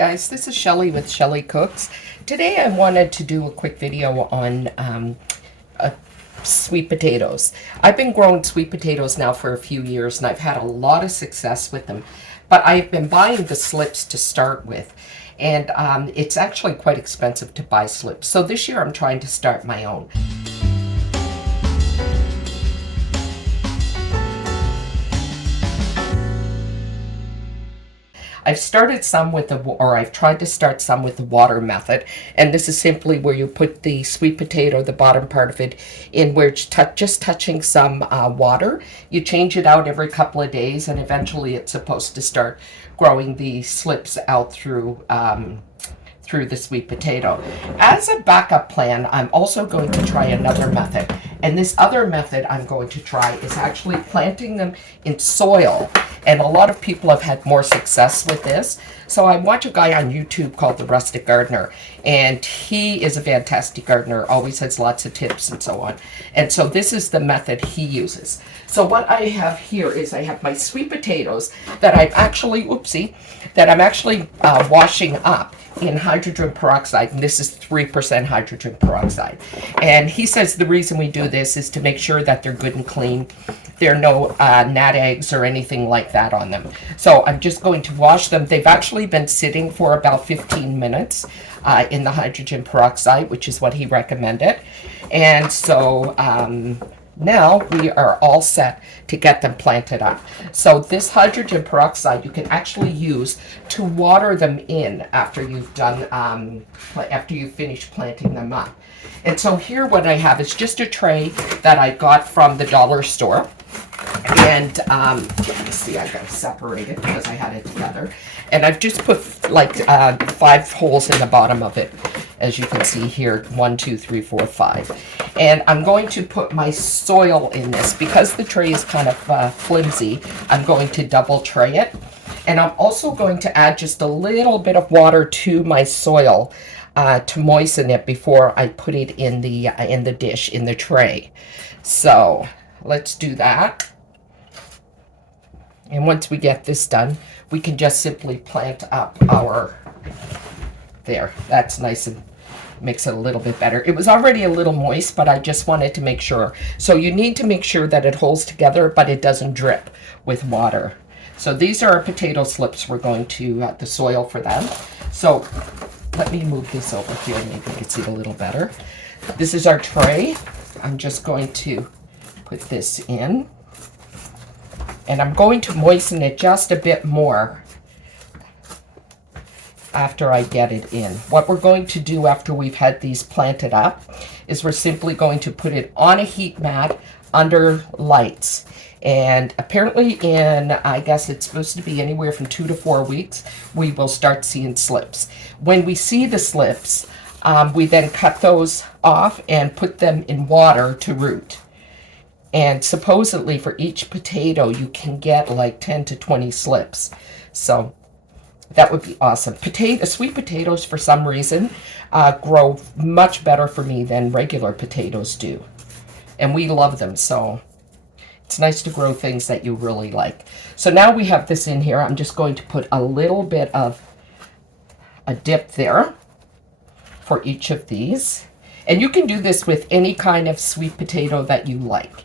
guys, this is Shelly with Shelly Cooks. Today I wanted to do a quick video on sweet potatoes. I've been growing sweet potatoes now for a few years and I've had a lot of success with them. But I've been buying the slips to start with. And it's actually quite expensive to buy slips. So this year I'm trying to start my own. I've started some with I've tried to start some with the water method, and this is simply where you put the sweet potato, the bottom part of it, in where it's just touching some water. You change it out every couple of days, and eventually it's supposed to start growing the slips out through the sweet potato. As a backup plan, I'm also going to try another method. And this other method I'm going to try is actually planting them in soil. And a lot of people have had more success with this. So I watch a guy on YouTube called The Rustic Gardener, and he is a fantastic gardener, always has lots of tips and so on. And so this is the method he uses. So what I have here is I have my sweet potatoes that I'm actually, washing up in hydrogen peroxide, and this is 3% hydrogen peroxide. And he says the reason we do this is to make sure that they're good and clean. There are no gnat eggs or anything like that on them. So I'm just going to wash them. They've actually been sitting for about 15 minutes in the hydrogen peroxide, which is what he recommended. And so now we are all set to get them planted up. So this hydrogen peroxide you can actually use to water them in after you've done, after you finish planting them up. And so here what I have is just a tray that I got from the dollar store. And let's see, I got to separate it because I had it together. And I've just put like 5 holes in the bottom of it. As you can see here, 1, 2, 3, 4, 5. And I'm going to put my soil in this. Because the tray is kind of flimsy, I'm going to double tray it. And I'm also going to add just a little bit of water to my soil to moisten it before I put it in the dish, in the tray. So let's do that. And once we get this done, we can just simply plant up there. That's nice and makes it a little bit better. It was already a little moist, but I just wanted to make sure. So you need to make sure that it holds together, but it doesn't drip with water. So these are our potato slips. We're going to the soil for them. So let me move this over here. Maybe you can see it a little better. This is our tray. I'm just going to put this in. And I'm going to moisten it just a bit more after I get it in. What we're going to do after we've had these planted up is we're simply going to put it on a heat mat under lights. And apparently in, I guess it's supposed to be anywhere from 2 to 4 weeks, we will start seeing slips. When we see the slips, we then cut those off and put them in water to root. And supposedly for each potato, you can get like 10 to 20 slips. So that would be awesome. Sweet potatoes, for some reason, grow much better for me than regular potatoes do. And we love them, so it's nice to grow things that you really like. So now we have this in here. I'm just going to put a little bit of a dip there for each of these. And you can do this with any kind of sweet potato that you like.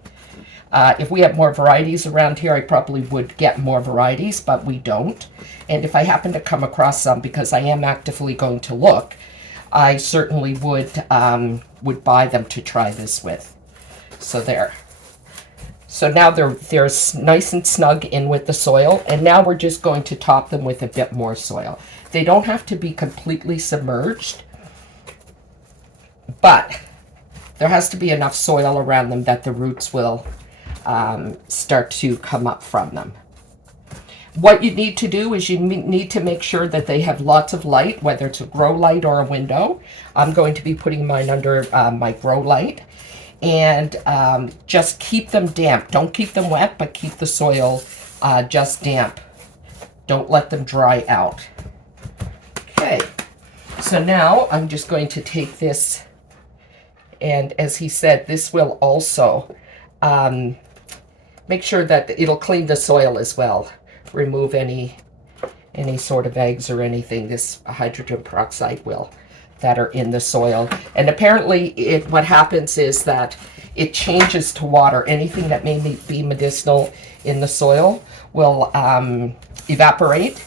If we had more varieties around here, I probably would get more varieties, but we don't. And if I happen to come across some, because I am actively going to look, I certainly would buy them to try this with. So there. So now they're nice and snug in with the soil, and now we're just going to top them with a bit more soil. They don't have to be completely submerged, but there has to be enough soil around them that the roots will start to come up from them. What you need to do is you need to make sure that they have lots of light, whether it's a grow light or a window. I'm going to be putting mine under my grow light. And just keep them damp. Don't keep them wet, but keep the soil just damp. Don't let them dry out. Okay, so now I'm just going to take this, and as he said, this will also make sure that it'll clean the soil as well. Remove any any sort of eggs or anything, this hydrogen peroxide will, that are in the soil. And apparently what happens is that it changes to water. Anything that may be medicinal in the soil will evaporate,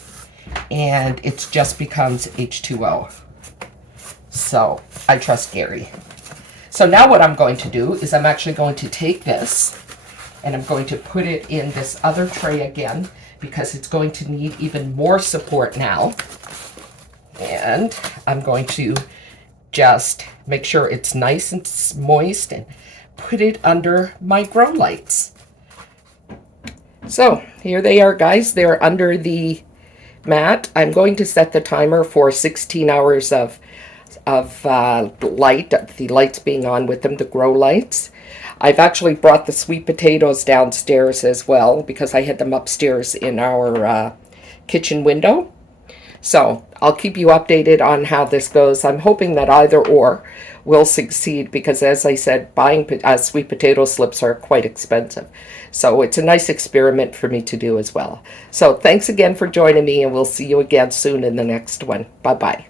and it just becomes H2O. So I trust Gary. So now what I'm going to do is I'm actually going to take this and I'm going to put it in this other tray again, because it's going to need even more support now. And I'm going to just make sure it's nice and moist and put it under my grow lights. So here they are, guys. They're under the mat. I'm going to set the timer for 16 hours of light, the lights being on with them, the grow lights. I've actually brought the sweet potatoes downstairs as well, because I had them upstairs in our kitchen window. So I'll keep you updated on how this goes. I'm hoping that either or will succeed, because as I said, buying sweet potato slips are quite expensive. So it's a nice experiment for me to do as well. So thanks again for joining me, and we'll see you again soon in the next one. Bye-bye.